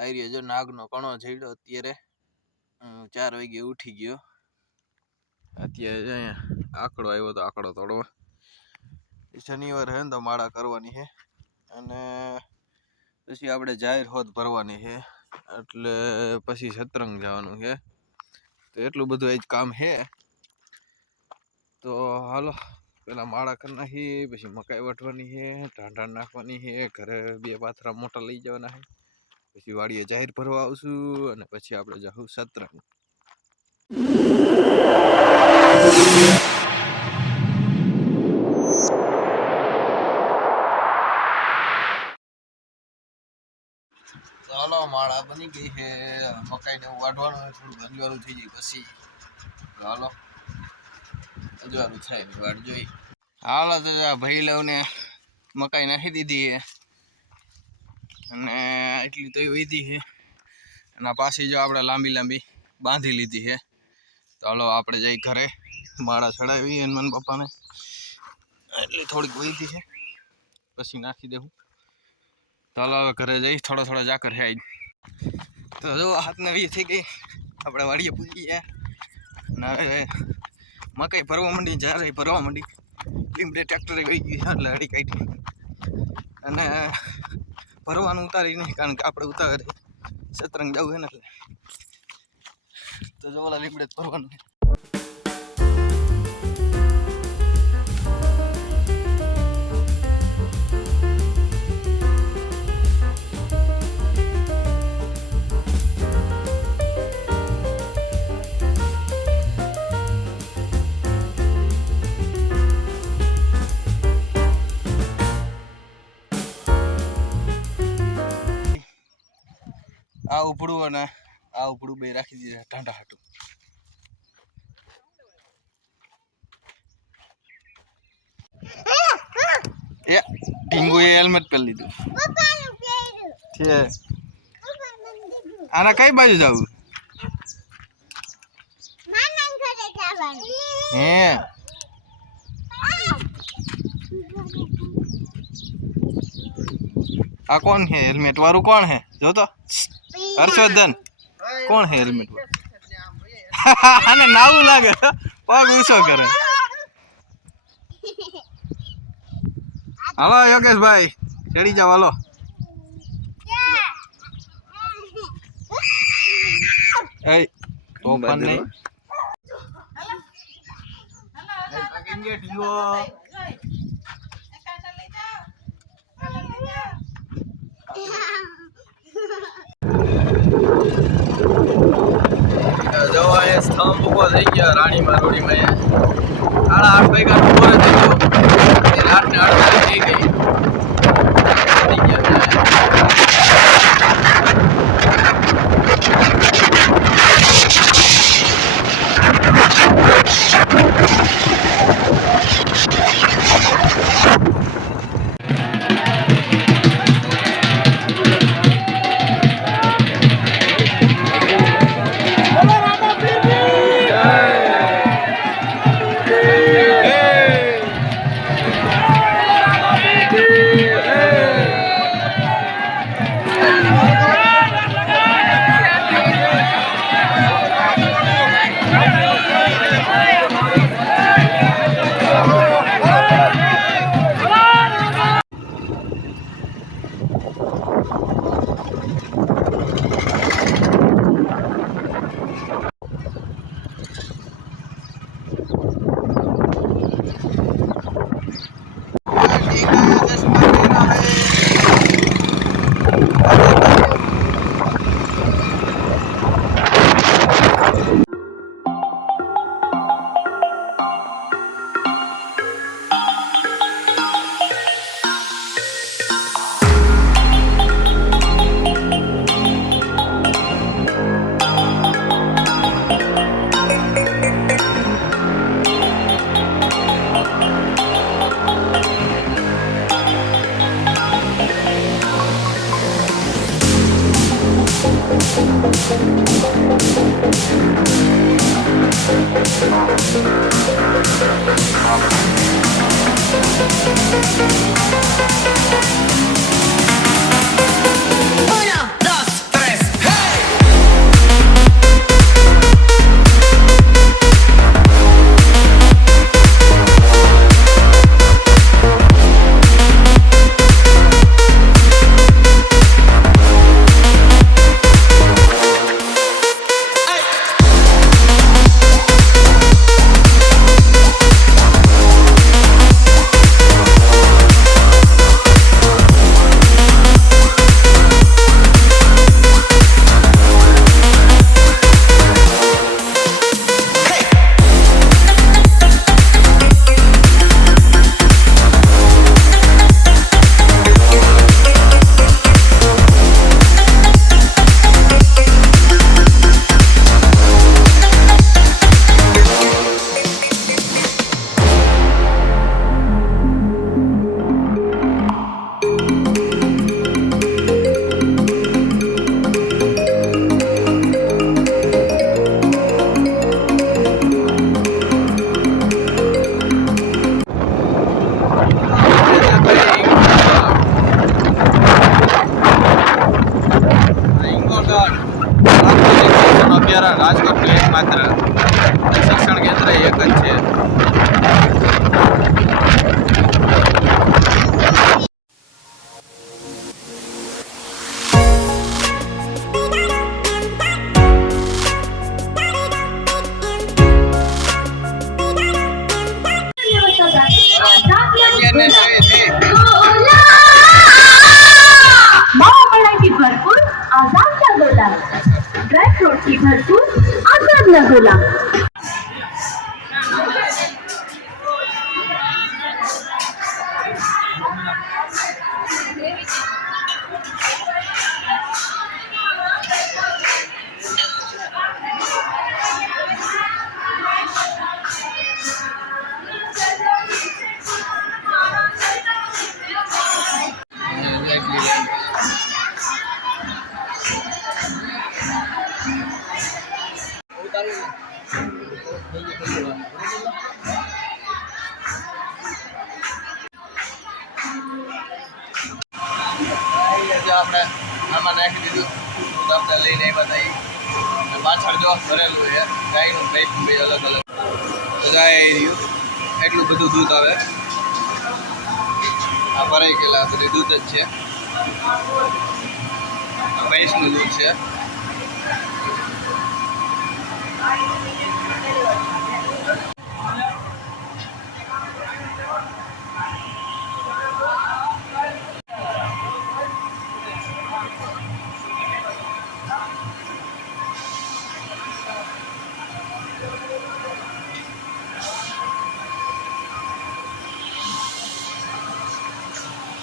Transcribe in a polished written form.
આર્ય જો નાગનો કણો જડ્યો અત્યારે 4 વાગે ઉઠી ગયો અત્યારે અહીંયા આંકડો આવ્યો તો આંકડો તોડવા શનિવાર હે ને તો માળા કરવાની છે અને પછી આપણે જાહેર હોદ ભરવાની છે એટલે પછી સતરંગ જવાનું છે તો એટલું બધું આજ કામ છે તો હાલો પેલા માળા કરી નાખી પછી મકાઈ વટવાની છે ઢાંઢા નાખવાની છે ઘરે 2 પાથરા મોટા લઈ જવાના છે પછી વાડીએ જાહેર ભરવા આવશું અને પછી આપણે જાહું સતરંગ ચાલો માળા બની ગઈ છે મકાઈને વાઢવાનું હોય થોડું અંજવાળું થઈ જાય પછી હાલો અંજવાળું થાય વાટ જોઈ હાલો તો ભાઈ લવને મકાઈ નાખી દીધી છે અને એટલી તો વીધી છે અને પાછી જો આપણે લાંબી બાંધી લીધી છે તો હાલો આપણે જઈ ઘરે માળા ચડાવી હનુમાન બાપાને એટલી થોડીક વીધી છે પછી નાખી દેવું તો હાલો હવે ઘરે જઈ થોડો જાકર છે આજ તો જો હાથને વી થઈ ગઈ આપણે વાડીએ પૂજી ગયા અને હવે મકાઈ ભરવા માંડી જ્યારે ભરવા માંડી લીમડે ટ્રેક્ટરે ગઈ ગઈ એટલે અડી કાઢી અને ભરવાનું ઉતારી નહીં કારણ કે આપણે ઉતારી સતરંગ જવું છે ને એટલે તો જો ઓલા લીમડે ભરવાનું આ ઉપડું અને આ ઉપડું બે રાખી દીધા ઠંડા હાટું એ ઢીંગુ એ હેલ્મેટ પહેરી લીધું છે આના કઈ બાજુ જવું હે આ કોણ છે હેલ્મેટ વાળું કોણ હે જો તો હર્ષવર્ધન કોણ હે હેલ્મેટ આને નાવું લાગે પગ ઊંચો કરે હાલો યોગેશભાઈ ચડી જાવ હાલો એ તોફાન નહીં જવા સ્તંભ ઉભો થઈ ગયા રાણીમાં રોડીમાં 8:30 વાગ્યા ઉભો થઈ ગયો રાતને 8:30 થઈ ગઈ Uno, dos, tres. રાજકોટ તો એકમાત્ર શિક્ષણ કેન્દ્ર એક જ છે. मावापणाची भरपूर आजारचा गोला ड्रायफ्रूटची भरपूर आजारला गोला આપણે આમાં નાખી દીધું તો આપણે લઈને આવ્યા હતા. પાછળ જો ભરેલું છે ગાયનું ભેંસનું બે અલગ અલગ બધા રહ્યું. એટલું બધું દૂધ આવે. આ ભરાઈ ગયેલા બધું દૂધ જ છે. ભેંસનું દૂધ છે.